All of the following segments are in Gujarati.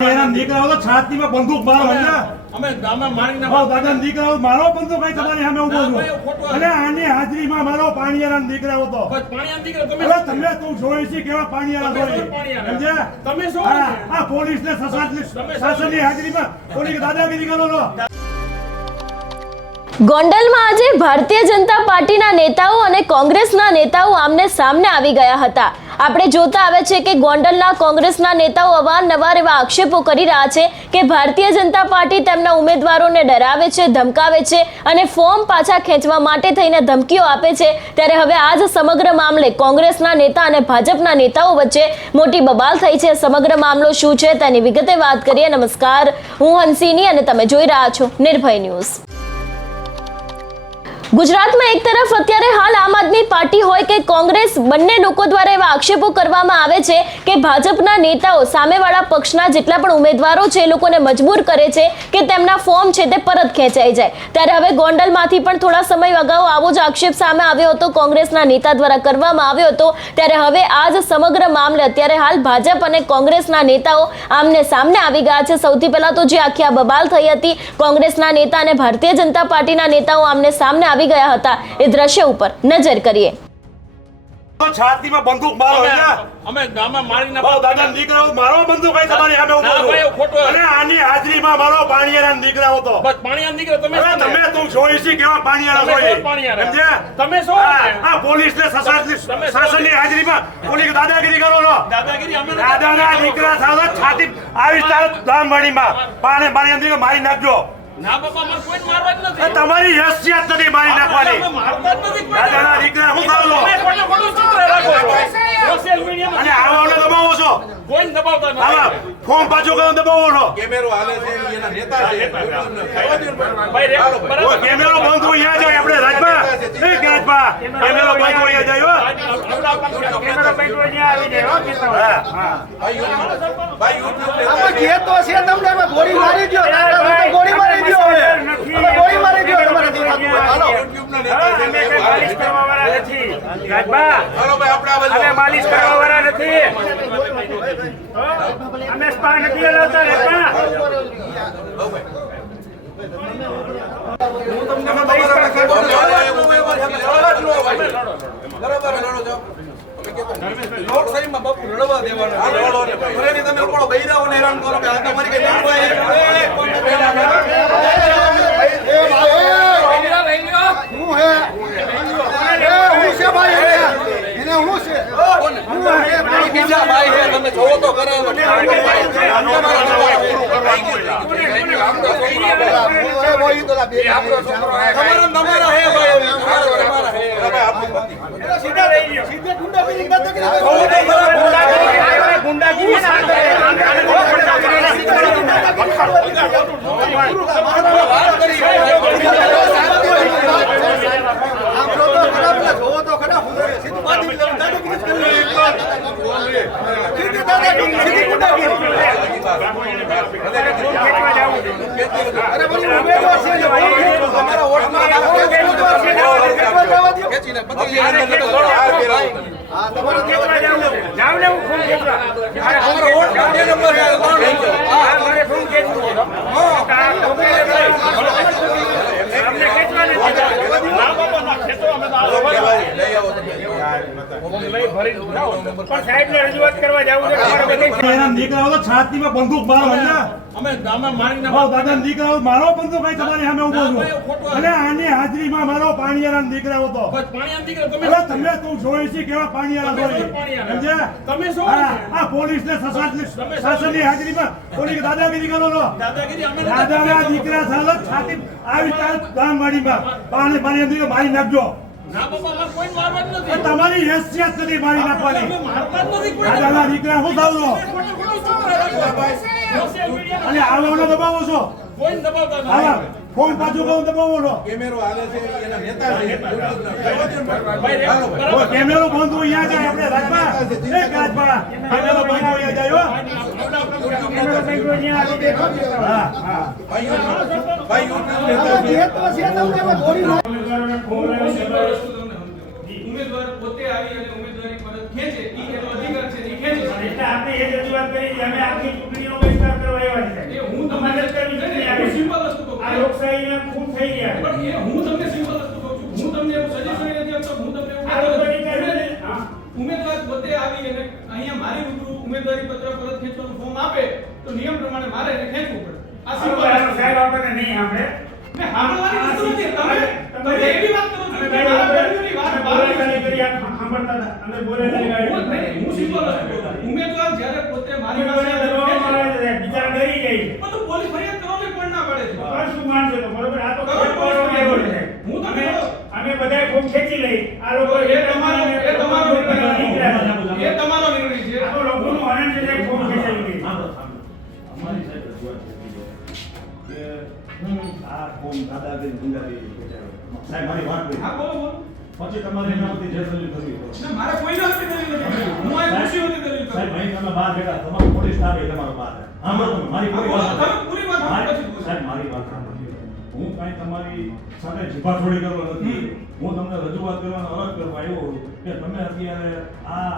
દીકરાઓ તો છાતીમાં બંદૂક મારો અમે મારી દાદા દીકરાઓ મારો બંદૂક કઈ તમારી સામે ઉભો છું અને આની હાજરીમાં મારો પાણીયાના દીકરાઓ તો તમે તું જોઈ છે કેવા પાણીયાના સમજ્યા તમે શું આ પોલીસ ને શાસનની હાજરીમાં પોલીસ દાદાગીરી કરો છો। ગોંડલમાં આજે ભારતીય જનતા પાર્ટીના નેતાઓ અને કોંગ્રેસના નેતાઓ આમને સામને આવી ગયા હતા। આપણે જોતા આવે છે કે ગોંડલના કોંગ્રેસના નેતાઓ અવારનવાર એવા આક્ષેપો કરી રહ્યા છે કે ભારતીય જનતા પાર્ટી તેમના ઉમેદવારોને ડરાવે છે, ધમકાવે છે અને ફોર્મ પાછા ખેંચવા માટે થઈને ધમકીઓ આપે છે। ત્યારે હવે આજ સમગ્ર મામલે કોંગ્રેસના નેતા અને ભાજપના નેતાઓ વચ્ચે મોટી બબાલ થઈ છે। સમગ્ર મામલો શું છે તેની વિગતે વાત કરીએ। નમસ્કાર, હું હંસિની અને તમે જોઈ રહ્યા છો નિર્ભય ન્યૂઝ। ગુજરાતમાં એક તરફ અત્યારે હાલ આમ આદમી પાર્ટી હોય કે કોંગ્રેસ, બંને લોકો દ્વારા એવા આક્ષેપો કરવામાં આવે છે કે ભાજપના નેતાઓ સામેવાળા પક્ષના જેટલા પણ ઉમેદવારો છે એ લોકોને મજબૂર કરે છે કે તેમના ફોર્મ છે તે પરત ખેંચાઈ જાય। ત્યારે હવે ગોંડલમાંથી પણ થોડા સમય અગાઉ આવો જ આક્ષેપ સામે આવ્યો હતો, કોંગ્રેસના નેતા દ્વારા કરવામાં આવ્યો હતો। ત્યારે હવે આ જ સમગ્ર મામલે અત્યારે હાલ ભાજપ અને કોંગ્રેસના નેતાઓ આમને સામને આવી ગયા છે। સૌથી પહેલા તો જે આખી આ બબાલ થઈ હતી, કોંગ્રેસના નેતા અને ભારતીય જનતા પાર્ટીના નેતાઓ આમને સામને આવી ગયા હતા, એ દ્રશ્ય ઉપર નજર કરીએ। છાતીમાં બંદૂક મારો અમે મારી દાદા દીકરાઓ મારો બંદૂક કઈ તમારી સામે ઉભો છું અને આની હાજરીમાં મારો પાણીયાના દીકરાઓ તો તમે તું જોઈ છે કેવા પાણીયાના સમજ્યા તમે શું આ પોલીસ ને શાસનની હાજરીમાં પોલીસ દાદાગીરી કરો છો। દાદાના દીકરા સાવ છાતી આવી ગામવાડીમાં પાણીયાના દીકરા મારી નાખજો। ના બાપા, મને કોઈ મારવા જ નથી। તમારી હેસિયત નથી મારી નાખવાની। મારવા જ નથી। દાદાના દીકરા હું કરો સોશિયલ મીડિયામાં અને આવાને દબાવો છો, કોઈ દબાવતા નથી। આવા ફોર્મ પાછો કરો દબાવો છો। કેમેરો હાલે છે એના નેતા છે ભાઈ ઓ કેમેરો બંધ હોય અહીંયા જાય આપણે રાજભા એ રાજભા કેમેરો બંધ હોય અહીંયા જાય કેમેરો બંધ હોય અહીંયા આવી જાય હો કેતા હા ભાઈ યુટ્યુબ અમે ઘેર તો છે તમને અમે ગોળી મારી દો ગોળી મારી દો હવે અમે ગોળી મારી દો તમારે હાલો યુટ્યુબ ના નેતા છે અમે કઈ માલિશ કરવા વાળા નથી રાજભા। હાલો ભાઈ આપણે આ બાજુ અમે માલિશ કરવા વાળા નથી, અમે સ્પા નથી હલાવતા રાજભા। હું તમને બરાબર લડો છો લોકશાહીમાં બાપુ લડવા દેવાના લડો ને ભાઈ ઘરેની તમે લોકો બૈરાઓને હેરાન કરો કે આ તમારી કઈ નામ ભાઈ હું હે હું છે ભાઈ એને હું છે બીજા ભાઈ છે તમે જોવો તો કરે તમારા હે ભાઈ તમારા હે સીધા રહી ગયો, સીધે ગુંડા બિલિંગ કરતો કે ગુંડાગીરી જોવો તો ખરા સીધું બાજી દાદાગીરી સીધી દાદાગીરી સીધી ગુંડાગીરી અરે બોલી ઉમેદવાર છે તમારા વોટમાં ખેંચીને બધી હા તમારે જાવ ને હું ફોન ખેંચવા અમારો વોટ બે નંબર છે કોણ લઈ ગયો મારે ફોન ખેંચવું અમને ખેંચવા નથી ના બાપા ના ખેંચો, અમે તો લઈ આવો તમે પણ સાહેબ ને રજૂઆત કરવા જવું છે તમારે બધે દીકરાઓ તો છાતીમાં બંદૂક મારો અમે મારી દાદા દીકરાઓ મારો બંદૂક કઈ તમારી સામે ઉભો છું અને આની હાજરીમાં મારો પાણીયાના દીકરાઓ તો તમે તું જોઈ છે કેવા પાણીયાના સમજ્યા તમે શું આ પોલીસ ને શાસનની હાજરીમાં પોલીસ દાદાગીરી કરો છો। દાદાના દીકરા સાવ છાતી આવી ગામવાડીમાં પાણીયાના દીકરા મારી નાખજો। ના બાપા, મને કોઈ મારવા જ નથી। તમારી હેસિયત નથી મારી નાખવાની। મારવા જ નથી કોઈ। દાદાના દીકરા હું થાવ છો સોશિયલ મીડિયામાં અને આવાને દબાવો છો, કોઈ દબાવતા નથી। આવા ફોન પાછું કરો દબાવો છો। કેમેરો હાલે છે એના નેતા છે ઓ કેમેરો બંધ હોય અહીંયા જાય આપણે રાજભા એ રાજભા કેમેરો બંધ હોય અહીંયા જાય કેમેરો બંધ હોય અહીંયા આવી જાય હા હા ભાઈ યુટ્યુબ નેતા છે ઘેર તો છે તમને અમે ગોળી ઉમેદવાર પોતે આવી અને ઉમેદવારી પરત ખેંચે એ એનો અધિકાર છે, એ ખેંચી શકે। એટલે આપણે એ રજૂઆત કરી કે અમે આખી ચૂંટણીનો બહિષ્કાર કરવા અહીંયા ખૂબ થઈ રહ્યા છે. પણ એ હું તમને સિમ્પલ વસ્તુ કહું છું. હું તમને એવું સજેશન નથી આપતો. હું તમને એવું આ લોકો કહેતો નીકળે નથી. છે. હા. ઉમેદવાર પોતે આવી અને અહીંયા મારી રૂબરૂ ઉમેદવારી પત્ર પરત ખેંચવાનું ફોર્મ આપે તો નિયમ પ્રમાણે મારે એને ખેંચવું પડે. આ સિમ્પલ સાહેબ સાહેબ આપણને નહીં સાંભળે. મેં સાંભળવાની વસ્તુ નથી. તમે એવી વાત કરો છો કે અમે મારા બેનની વાત બોલાચાલી કરી આ સાંભળતા હતા. અમે બોલાચાલી કરી. હું સિમ્પલ વસ્તુ કહું છું. ઉમેદવાર જ્યારે પોતે મારી ઉમેદવારને દબાવવામાં આવે છે. બીજા ડરી જાય છે. બધું પોલીસ ફરિયાદ કરો ને પણ ના પડે છે. પણ શું માનશો તો બરોબર આ તો કરો, કોઈ પોલીસ એવો છે. હું તમને અમે બધાએ ફોર્મ ખેંચી લઈ. આ લોકો એ તમારો નિર્ણય છે. નીકળ્યા. એ તમારો નિર્ણય છે. આ તો લોકોનું આનંદ છે સાહેબ, ફોર્મ ખેંચાવી ગઈ. અમારી સાહેબ રજૂઆત છે કે આ ફોર્મ દાદાગીરી ગુંડાગીરી ખેંચાવે. સાહેબ મારી વાત કરી. હા બોલો બોલો. પછી તમારે એનામાંથી જે દલીલ કરવી હોય. ના મારે કોઈ નથી દલીલ નથી. હું આ ખુશી હતી દલીલ સાહેબ કરું. અહીં તમે બહાર બેઠા તમારું પોલીસ સ્ટાફ એ તમારો બહાર સાંભળો તમે મારી પૂરી વાત તમે પૂરી વાત સાંભળો પછી બોલો. સાહેબ મારી વાત સાંભળો. હું કાંઈ તમારી સાથે જીભાછોડી કરવો નથી. હું તમને રજૂઆત કરવાનો અરજ કરવા આવ્યો છું કે તમે અત્યારે આ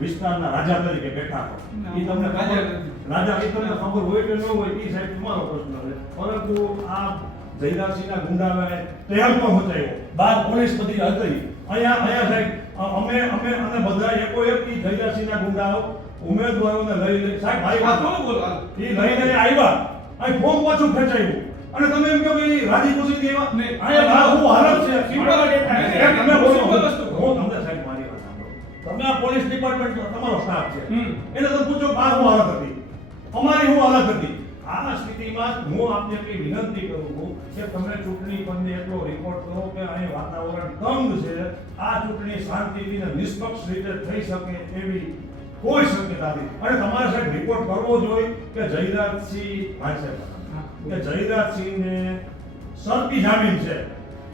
વિસ્તારના રાજા તરીકે બેઠા છો. એ તમને ખબર રાજા એ તમને ખબર હોય કે ન હોય એ સાહેબ તમારો પ્રશ્ન છે. પરંતુ આ જયરાજસિંહના ગુંડાઓએ તહેલકો મચાવ્યો. બાર પોલીસ બધી હતી. અહીંયા સાહેબ અમે બધા એકો એક જયરાજસિંહના ગુંડાઓ ઉમેદવારોને લઈ સાહેબ મારી હા વાત બોલો બોલો હાલો. એ લઈને આવ્યા અહીં ફોર્મ પાછું ખેંચાયું અને તમે એમ કહો કે ઈ રાજી ખુશી દેવા નહીં. અહીંયા આ હું હાલત છે સિમ્પલ સાહેબ, તમે બોલો સિમ્પલ વસ્તુ કહો. હું તમને સાહેબ મારી વાત સાંભળો. તમે આ પોલીસ ડિપાર્ટમેન્ટ તમારો સ્ટાફ છે હમ. એને તમે પૂછો કે આ શું હાલત હતી અમારી શું હાલત હતી. આ સ્થિતિમાં હું આપને એટલી વિનંતી કરું છું કે તમે ચૂંટણી પંચને એટલો રિપોર્ટ કરો કે અહીં વાતાવરણ તંગ છે. આ ચૂંટણી શાંતિથી અને નિષ્પક્ષ રીતે થઈ શકે એવી કોઈ શક્યતા નથી. અને તમારે સાહેબ રિપોર્ટ કરવો જોઈએ કે જયરાજસિંહ કે જયરાજસિંહને શરતી જામીન છે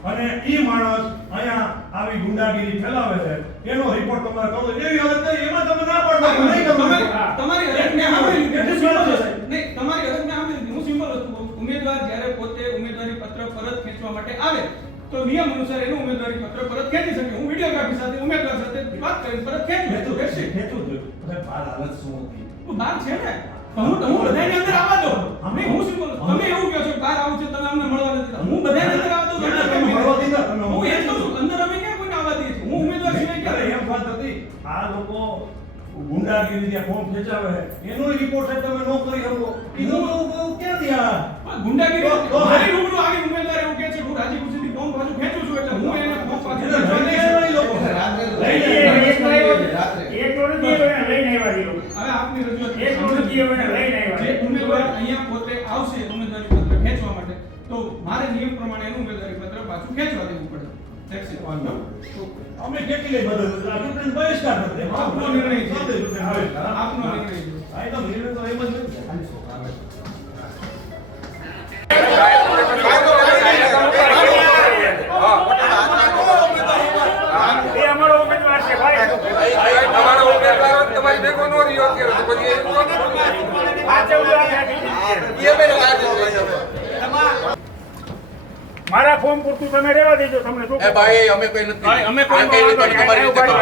અને ઈ માણસ અહીંયા આવી ગુંડાગીરી ફેલાવે છે એનો રિપોર્ટ તમારે કરવો. એવી હાલત નહીં એમાં તમે ના પાડો તો નહીં કરવું. તમારી અરજ મેં સાંભળી લીધી. હું સિમ્પલ વસ્તુ. નહીં તમારી અરજ મેં સાંભળી લીધી. હું સિમ્પલ વસ્તુ કહું. ઉમેદવાર જ્યારે પોતે ઉમેદવારી પત્ર પરત ખેંચવા માટે આવે તો નિયમ અનુસાર એનું ઉમેદવારી પત્ર પરત ખેંચી શકે. હું વિડીયોગ્રાફી સાથે ઉમેદવાર સાથે વાત કરીને પરત ખેંચું છું. That's it. ખેંચવું જોઈએ. સાહેબ આ હાલત શું હતી? હું બહાર છે ને હું બધાની અંદર આવવા દો. નહીં હું સિમ્પલ તમે એવું કહો છો કે બહાર આવું છે તમે અમને મળવા નથી દેતા. હું બધાની અંદર આવવા દઉં છું. તમે મળવા દીધા, તમે હું એમ કહું છું અંદર અમે ક્યાં કોઈને આવવા દઈએ છીએ. હું ઉમેદવાર સિવાય અરે ક્યાં એમ વાત હતી. આ લોકો ગુંડાગીરી જે ફોર્મ ખેંચાવે છે એનો રિપોર્ટ સાહેબ તમે નો કરી શકો. ઈ લોકો ક્યાંથી આ ગુંડાગીરી તો મારી રૂબરૂ આવી ઉમેદવાર એવું કહે છે કે હું રાજી ખુશીથી ફોર્મ પાછું ખેંચું છું એટલે હું એને ફોર્મ પાછું એને ખેંચવા લઈને દઈશ. આવ્યા ઈ લોકો. લઈને આવ્યા. એક નથી આવ્યો, એને લઈને આવ્યા એ લોકો. હવે આપની રજૂઆત એક નથી આવ્યો, એને લઈને જે આવ્યા. ઉમેદવાર અહીંયા પોતે આવશે ઉમેદવારી પત્ર ખેંચવા માટે તો મારે નિયમ પ્રમાણે એનું ઉમેદવારી પત્ર પાછું ખેંચવા દેવું પડે. That's it. અમે કેટલી લઈ બધું આ ચૂંટણી બહિષ્કાર કરી દે. આપનો નિર્ણય છે. સાથે ચૂંટણી બહિષ્કાર. આપનો નિર્ણય છે. આ તો નિર્ણય તો એમ જ નથી. એ અમારો ઉમેદવાર છે ભાઈ. તમારી ભેગો નો રહ્યો અત્યારે તો પછી આ 14 મારા ફોર્મ પૂરતું તમે રહેવા દેજો. તમને શું એ ભાઈ અમે કોઈ નથી ભાઈ, અમે કોઈ આ કઈ રીતે તમારી રીતે કરો.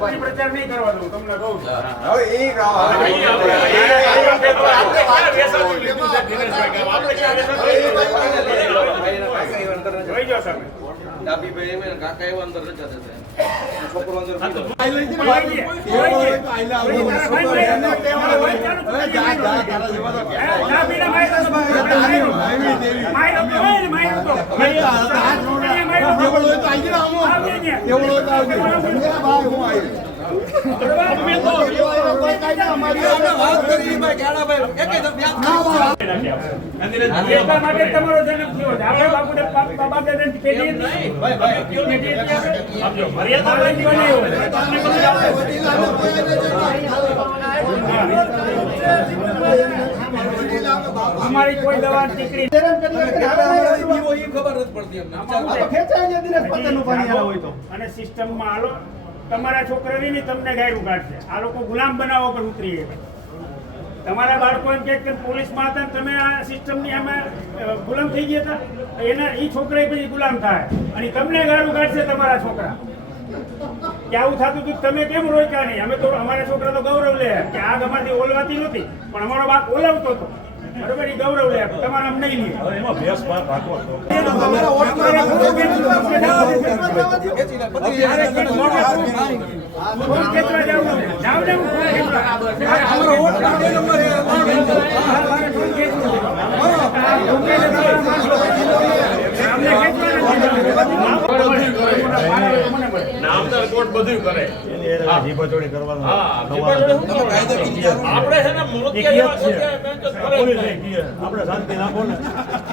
કોઈ પ્રચાર નહીં કરવા દઉં તમને કહું છું. જોઈ જાઓ તમે. ડાબી ભાઈ એમ કાકા એવા અંદર રજા દેતા છોકરો અંદર એટલા માટે તમારો જન્મ થયો છે. આપણે બાપુને બાપ દાદાની પેઢી હતી. પેઢી હતી આપણે. મર્યાદા રાખી હોય. અમારી કોઈ દવા ટીકડી ખબર નથી પડતી અને સિસ્ટમમાં હાલો તમારા છોકરાની નહીં તમને ગાયરું કાઢશે. આ લોકો ગુલામ બનાવવા પર ઉતરી ગયા. તમારા બાળકો એમ કે પોલીસમાં હતા ને તમે આ સિસ્ટમની આમાં ગુલામ થઈ ગયા હતા. એના એ છોકરા પછી ગુલામ થાય અને તમને ગાયરું કાઢશે તમારા છોકરા. કે આવું થતું હતું તમે કેમ રોક્યા નહીં? અમે તો અમારા છોકરા તો ગૌરવ લે કે આ અમારથી ઓલવાતી નહોતી પણ અમારો બાપ ઓલાવતો હતો, બરોબર? એ ગૌરવ લે, તમારે આમ નહીં લે. હવે એમાં ભેસ ભાગવો હતો. ફોન ખેંચવા જાવ ને, જાવ ને, ફોન ખેંચવા. અમારો વોટ ના બે નંબર છે. અમને ખેંચવા નથી. નામદાર કોર્ટ બધું કરે. એની એને જીભાજોડી કરવાનું. હા, જીભાજોડી શું તમે કાયદો કરવાનું? કીધું. આપણે છે ને મોતિયા જેવા સોચ્યા બેન તો કરે જ પોલીસ નહીં. એ કહે, આપણે શાંતિ રાખો ને,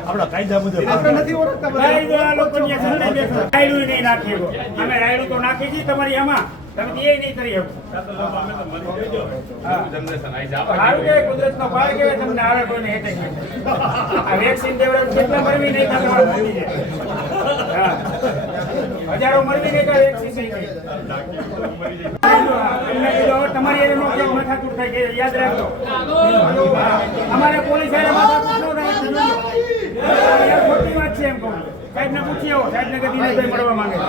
આપણા કાયદા મુજબ નથી ઓળખતા બધા. રાયડું આ લોકો ત્યાં સંતાઈ બેઠા. રાયડું નહીં નાખી શકો. અમે રાયડું તો નાખી છીએ તમારી આમાં, તમે તે નહીં કરી શકો. જનરેશન આવી છે. સારું કે કુદરતનો પાર કહેવાય, તમને આવે કોઈને હેઠે નહીં. આ વેક્સિન દેવડાવે કેટલા મરવી નહીં થાય તમારે મોદી છે. હા, હજારો મરવી નહીં થાય વેક્સિન નહીં થાય. એમને કીધું હવે તમારી એનો ક્યાંક માથાકૂટ થાય કે યાદ રાખજો. અમારે પોલીસ હારે માથાકૂટ ન થાય. યાર ખોટી વાત છે એમ કહું. સાહેબને પૂછી આવો, સાહેબને કે દિનેશભાઈ મળવા માંગે છે.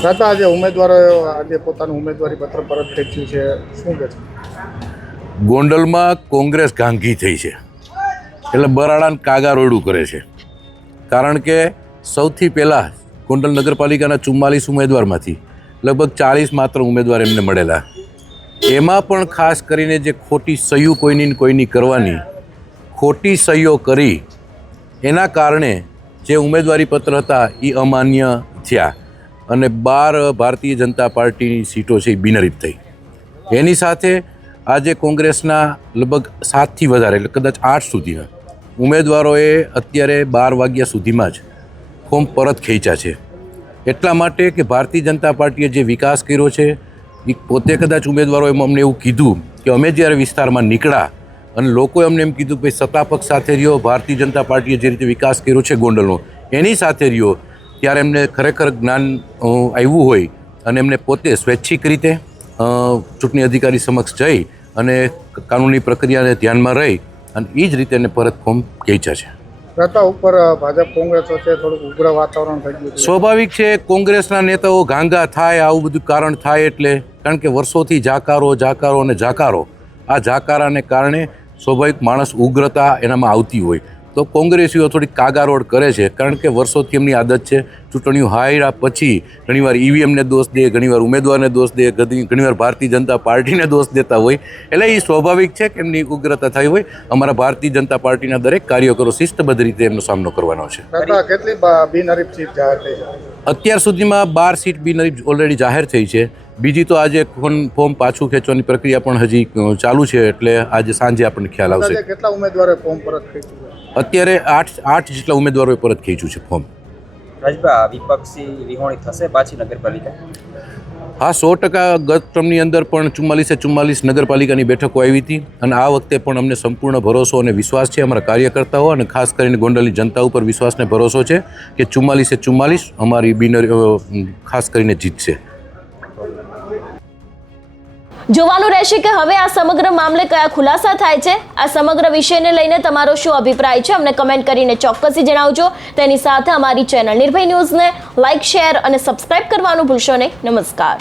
છતાં આજે ઉમેદવારોએ આજે પોતાનું ઉમેદવારી પત્ર પરત ખેંચ્યું છે, શું કહે છે? ગોંડલમાં કોંગ્રેસ ગાંગી થઈ છે એટલે બરાડાને કાગારોડું કરે છે. કારણ કે સૌથી પહેલાં ગોંડલ નગરપાલિકાના 44 ઉમેદવારમાંથી લગભગ 40 માત્ર ઉમેદવાર એમને મળેલા. એમાં પણ ખાસ કરીને જે ખોટી સહીઓ કોઈની કરવાની, ખોટી સહીઓ કરી એના કારણે જે ઉમેદવારી પત્ર હતા એ અમાન્ય થયા અને 12 ભારતીય જનતા પાર્ટીની સીટો છે એ બિનહરીફ થઈ. એની સાથે આજે કોંગ્રેસના લગભગ 7થી વધારે એટલે કદાચ 8 સુધીના ઉમેદવારોએ અત્યારે 12 વાગ્યા સુધીમાં જ ફોર્મ પરત ખેંચ્યા છે. એટલા માટે કે ભારતીય જનતા પાર્ટીએ જે વિકાસ કર્યો છે એ પોતે કદાચ ઉમેદવારોએ અમને એવું કીધું કે અમે જ્યારે વિસ્તારમાં નીકળ્યા અને લોકોએ અમને એમ કીધું કે ભાઈ સત્તાપક્ષ સાથે રહ્યો, ભારતીય જનતા પાર્ટીએ જે રીતે વિકાસ કર્યો છે ગોંડલનો એની સાથે રહ્યો, ત્યારે એમને ખરેખર જ્ઞાન આવ્યું હોય અને એમને પોતે સ્વૈચ્છિક રીતે ચૂંટણી અધિકારી સમક્ષ જઈ અને કાનૂની પ્રક્રિયાને ધ્યાનમાં રહી અને એ જ રીતે એને પરત ફોર્મ ખેંચ્યા છે. રસ્તા ઉપર ભાજપ કોંગ્રેસ વચ્ચે થોડુંક ઉગ્ર વાતાવરણ થઈ ગયું છે. સ્વાભાવિક છે, કોંગ્રેસના નેતાઓ ગાંગા થાય આવું બધું કારણ થાય એટલે, કારણ કે વર્ષોથી જાકારો આ જાકારાને કારણે સ્વાભાવિક માણસ ઉગ્રતા એનામાં આવતી હોય તો કોંગ્રેસીઓ થોડીક કાગારોડ કરે છે. કારણ કે વર્ષોથી એમની આદત છે ચૂંટણીઓ હાર્યા પછી ઘણીવાર ઈવીએમને દોષ દે, ઘણીવાર ઉમેદવારને દોષ દે, ઘણીવાર ભારતીય જનતા પાર્ટીને દોષ દેતા હોય. એટલે એ સ્વાભાવિક છે કે એમની ઉગ્રતા થઈ હોય. અમારા ભારતીય જનતા પાર્ટીના દરેક કાર્યકરો શિસ્તબદ્ધ રીતે એમનો સામનો કરવાનો છે. રસ્તા કેટલી બિનહરીફ સીટ જાહેર થઈ છે? અત્યાર સુધીમાં 12 સીટ બિનહરીફ ઓલરેડી જાહેર થઈ છે. બીજી તો આજે ફોર્મ પાછું ખેંચવાની પ્રક્રિયા પણ હજી ચાલુ છે એટલે આજે સાંજે આપણને ખ્યાલ આવશે. આજે કેટલા ઉમેદવારોએ ફોર્મ પરત ખેંચ્યું છે? અત્યારે 8 જેટલા ઉમેદવારોએ પરત ખેંચ્યું છે ફોર્મ. રાજભા વિપક્ષી વિહોણી થશે પાછી નગરપાલિકા? હા, 100% ગત ટર્મની અંદર પણ 44 નગરપાલિકાની બેઠકો આવી હતી અને આ વખતે પણ અમને સંપૂર્ણ ભરોસો અને વિશ્વાસ છે અમારા કાર્યકર્તાઓ અને ખાસ કરીને ગોંડલની જનતા ઉપર વિશ્વાસને ભરોસો છે કે 44 અમારી ખાસ કરીને જીતશે. જોવાનું રહેશે કે હવે આ સમગ્ર મામલે કયા ખુલાસા થાય છે. આ સમગ્ર વિષયને લઈને તમારો શું અભિપ્રાય છે અમને કમેન્ટ કરીને ચોક્કસથી જણાવજો. તેની સાથે અમારી ચેનલ નિર્ભય ન્યૂઝને લાઇક, શેર અને સબસ્ક્રાઇબ કરવાનું ભૂલશો નહીં. નમસ્કાર.